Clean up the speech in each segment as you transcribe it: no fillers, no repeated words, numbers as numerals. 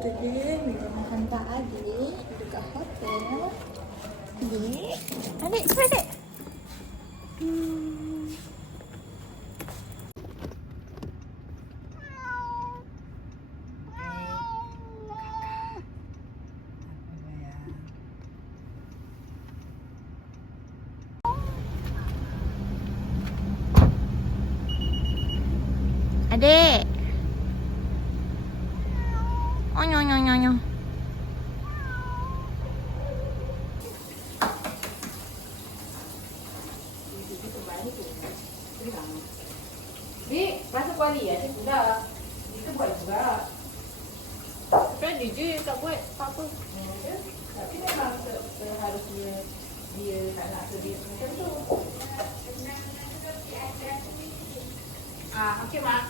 today Mira mau hantar adik dekat hotel. Adik, cepat adik. Adik. Oh, nyo. Dik, rasa kuali ya? Sudah. Kita buat juga. Kan dia tak buat apa-apa. Tapi memang seharusnya dia tak nak dia macam tu. Okey, Mak.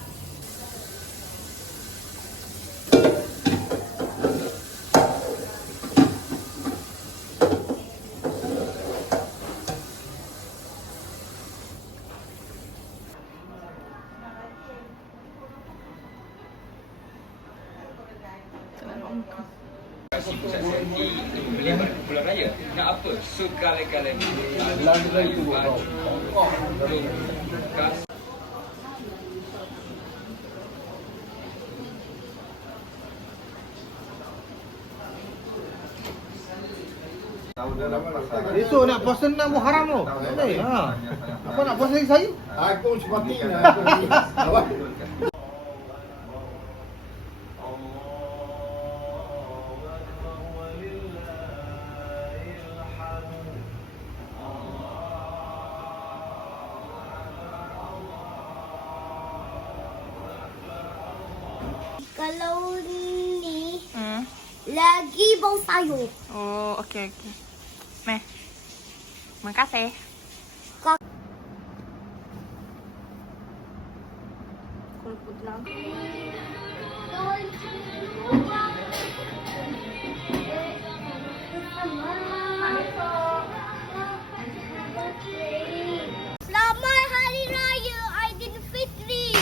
Beli pulang raya. Nak apa? Segala-galanya. Belanja itu buat. Itu nak puasa nak Muharram tu. Apa nak puasa saya? Aku sepertinya. Apa? Kalau ni lagi bau sayur. Oh, okey. Meh. Makasih. Selamat Hari Raya Aidilfitri.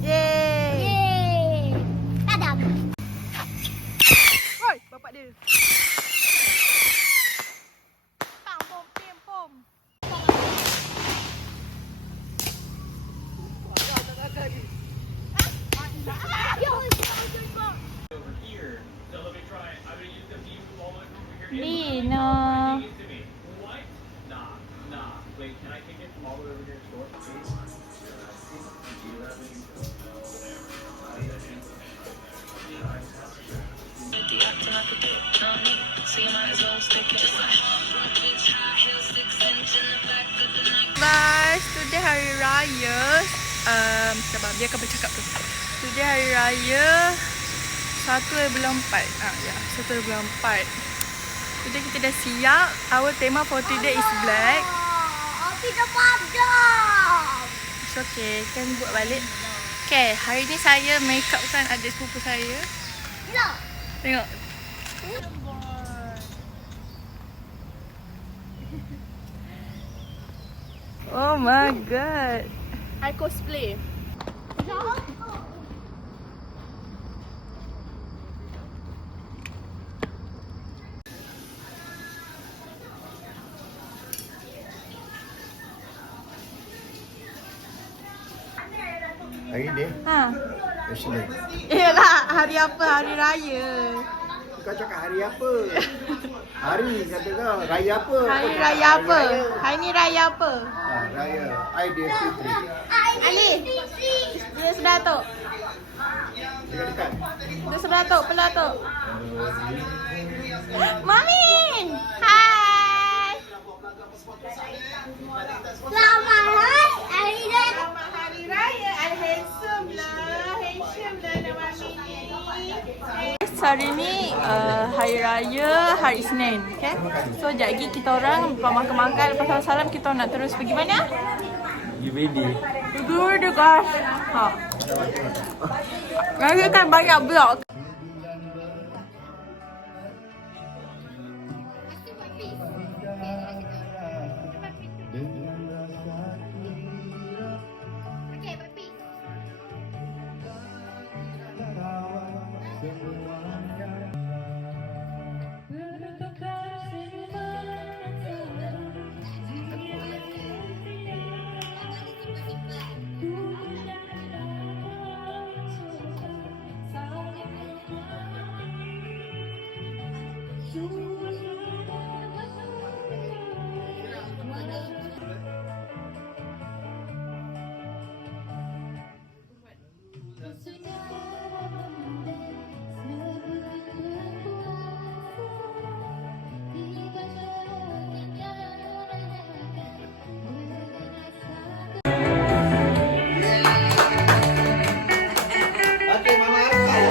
Yeay. Tadam. Oi, bapak dia. Pom. Lina. Guys, today hari raya. Sabar, biarkan bercakap tu. Today hari raya 1 bulan 4. Ya, 1 bulan 4. Today kita dah siap. Our tema for today is black. Api dah padam. It's okay, kan buat balik. Okay, hari ni saya make upkan adik sepupu saya. No. Tengok. Oh my god. I cosplay. Hari ni Isnin. Yelah, hari apa? Hari raya. Kau cakap hari apa? Hari kata kau, raya apa? Hari raya apa? Hari ni raya apa? Raya Aidilfitri. Ali. Dia sebelah tu. Dekat. Dia sebelah tu, pelah tu. Mamin. Hai. Selamat Hari Raya. Selamat hari raya. Handsome lah nama Mini. Hari ni hari raya, hari Isnin, okay? So sekejap lagi kita orang lepas makan-makan, lepas salam kita nak terus pergi mana? UVD. Pergi guys. Lagi kan banyak vlog. Okey, Mama Arfan.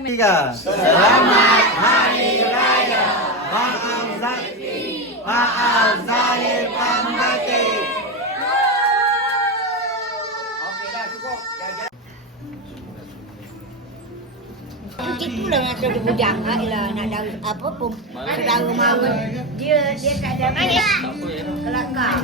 Tiga. Selamat Hari Raya Maaf Zahir Pambati. Okey dah cukup. Itulah yang saya bujang lah nak dari apa pun saudara mama dia tak ada mana kelakar.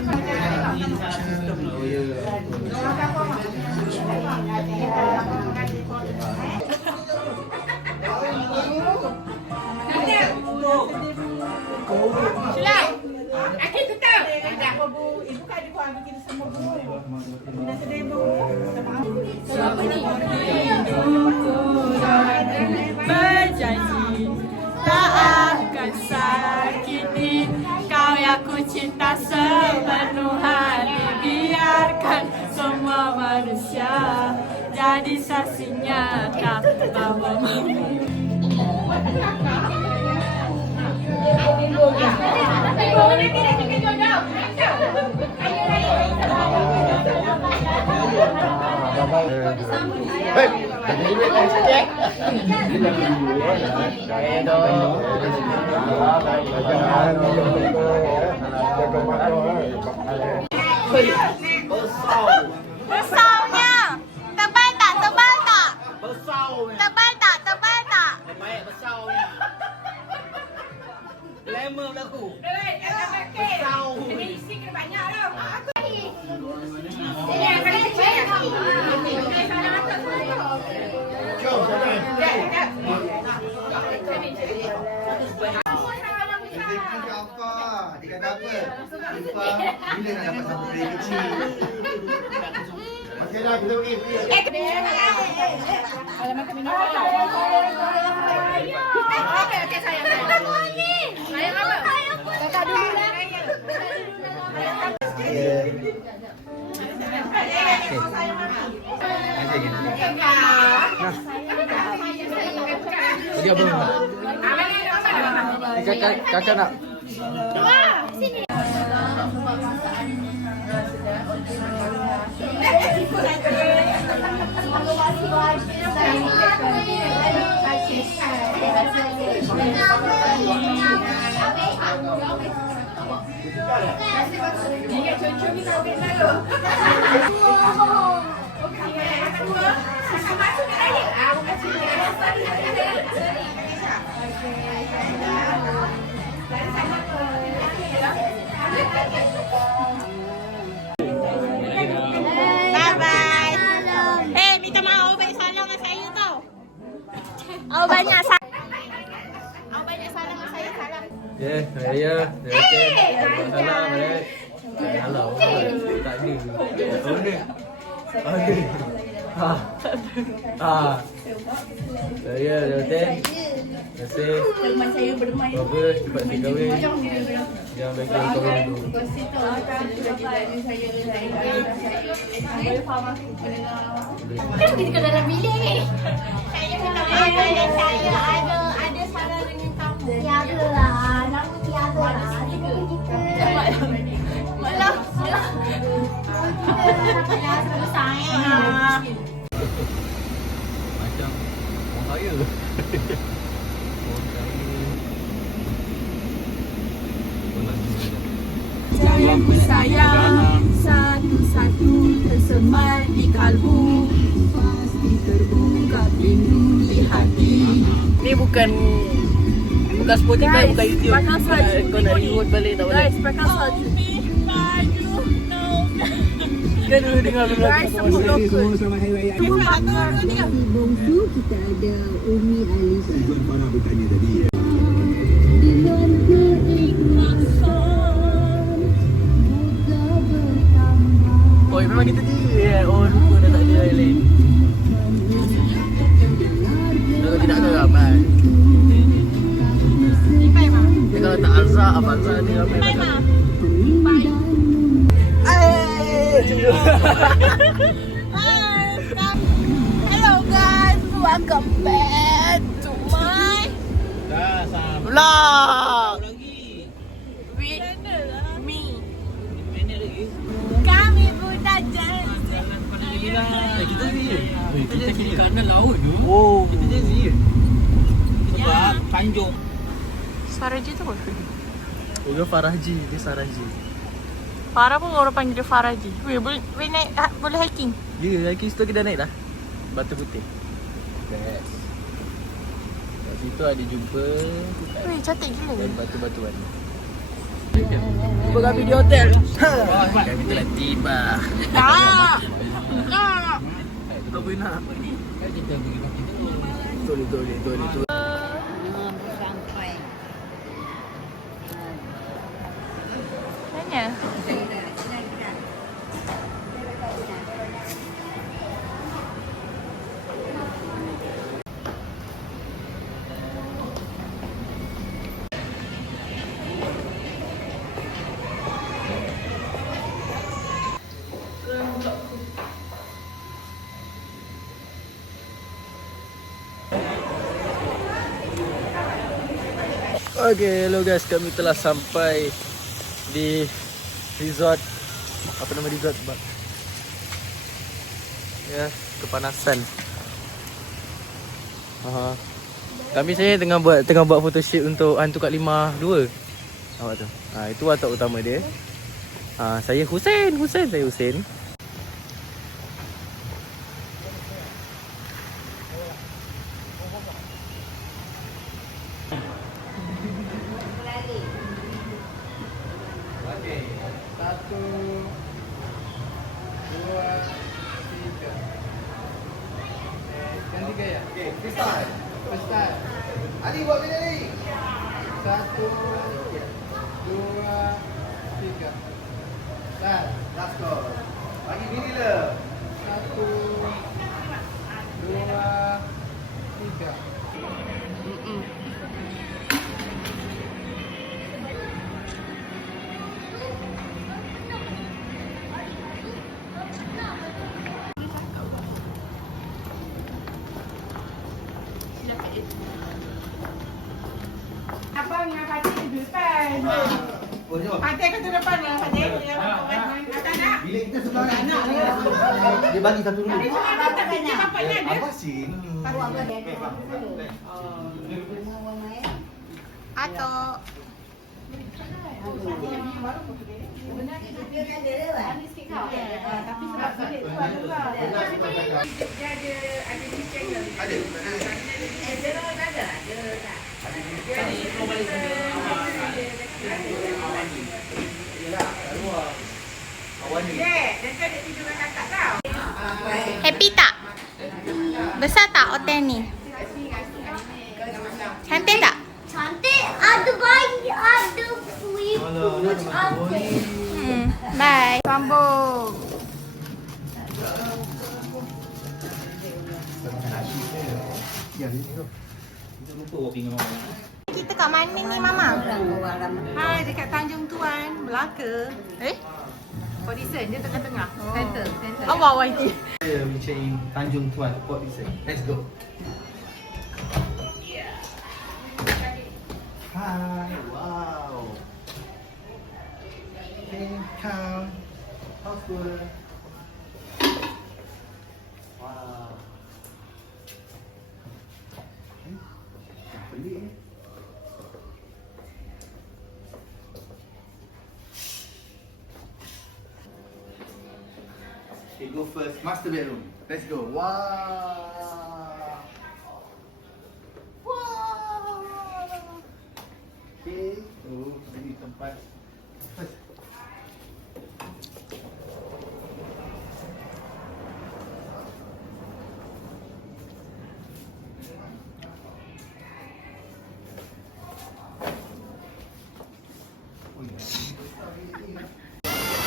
Sila. Aki tutup. Ada bu, ibu kan di kuah bikin semua bu. Bila sedih bu. Siapa ni? Berjanji tak akan sakiti kau yang ku cinta sepenuh hati. Biarkan semua manusia jadi saksi nyata bahwa besarnya tebal tak? Tebal tak? Tebal tak? Tebal tak? Baik besarnya. Lemon aku. Besar. Ini isi kena banyak tau. Dia kata apa? Lupa bila nak dapat satu beri kecil. Okey dah kita pergi. Kalau makan minum. Okey sayang. Sayang apa? Kakak dulu lah. Jadi apa? Kakak nak. banyak salam. Ya, saya. Salam balik. Halo. Tak ada. Ada. Saya Roten. Terima kasih. Teman saya bermain. Apa cepat saya kahwin. Jangan bagi kahwin dulu. Kan kita kat dalam bilik ni. Saya ada salah dengan kamu. Tiada lah. Nama tiada lah. Malah. Kita sayang. Macam orang kaya. Orang kaya. Sayangku sayang, satu-satu tersemat di kalbu, pasti terbuka pintu di hati. Ni bukan Spotify, bukan YouTube. pakai salju. Kau nak remote balik tak boleh. Guys, pakai salju. Kan dulu dengar Guys, sebut lokal. Bongsu kita ada Umi Alisa. Tuan Farah bertanya tadi. Dengan keikhlasan moga bertambah. Oh, memang kita dia. Oh, lupa dah tak ada yang lain. Kalau tidak ada ramai. Dia kalau tak Azhar, Azhar dia ramai. Hello guys, welcome back to my Vlog. with me. Kami budak janji. Kita ni. Kita kiri kanan laut tu. Oh. Kita jadi. Sebab Tanjung. Suara je tu apa? Oh, dia Farahji. Dia Sarahji. Farah pun orang panggil dia Faraji. Weh, boleh naik, boleh hiking? Ya, lagi situ kita dah naik dah. Batu Putih. Best. Kat situ ada jumpa Weh, cantik gila. batu-batuan. Jumpa kami di hotel. Kami telah tiba. Tak. Tak. Kau boleh nak? Toleh. Sampai. Mana? Okay, hello guys, kami telah sampai di resort. Apa nama resort? Ya, Kepanasan. Kami saya tengah buat photoshoot untuk Hantu Kak Limah 2. Nampak tu. Itu watak utama dia. Saya Hussein. Satu, dua, tiga. Ganti gaya. Okay, freestyle. Adi buat benda ni. Satu, dua, tiga. Start. Last call. Bagi bini le. Satu, dua, tiga. Abang dengan Fatih duduk depan. Oh, jom. Fatih kat depan lah, Fatih. Tak nak. Bilik kita sebelah ni. Dia bagi satu dulu. Tak kerja bapaknya ada. Apa sih? Buat apa dia? Atau tapi sebab bilik tu ada lah. Dia ada di channel. Ada. Happy tak? Besar tak hotel ni? Cantik tak? Cantik, ada bayi, ada swimming cantik. Bye. Sambung. Ya, ini tu. Kita lupa bawa pinggan mama. Kita kat mana ni Mama? Hai, dekat Tanjung Tuan, Melaka. Audition, dia tengah-tengah. Center. Awak YT. Saya mencari Tanjung Tuan, Port Dickson. Let's go. Hai, wow. Come. Housework. Wow. Pelik eh. Okay, go first. Master bedroom. Let's go. Wow. Wow. Okay. Oh, ini tempat first.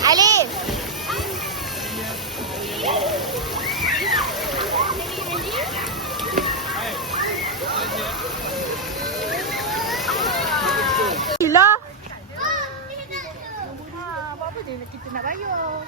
Alif. Gila. Buat apa je kita nak bayar?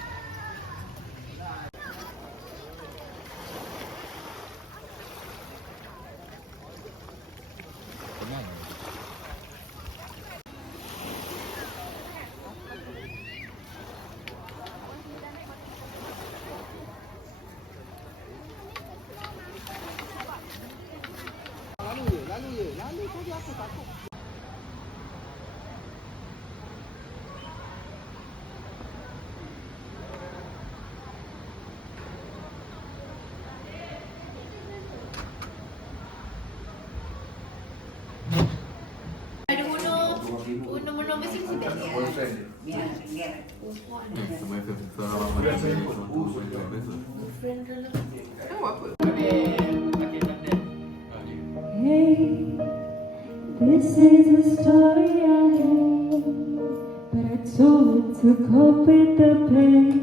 Gunung mesti best ya. Hey, this is a story I had, but I told it to cope with the pain.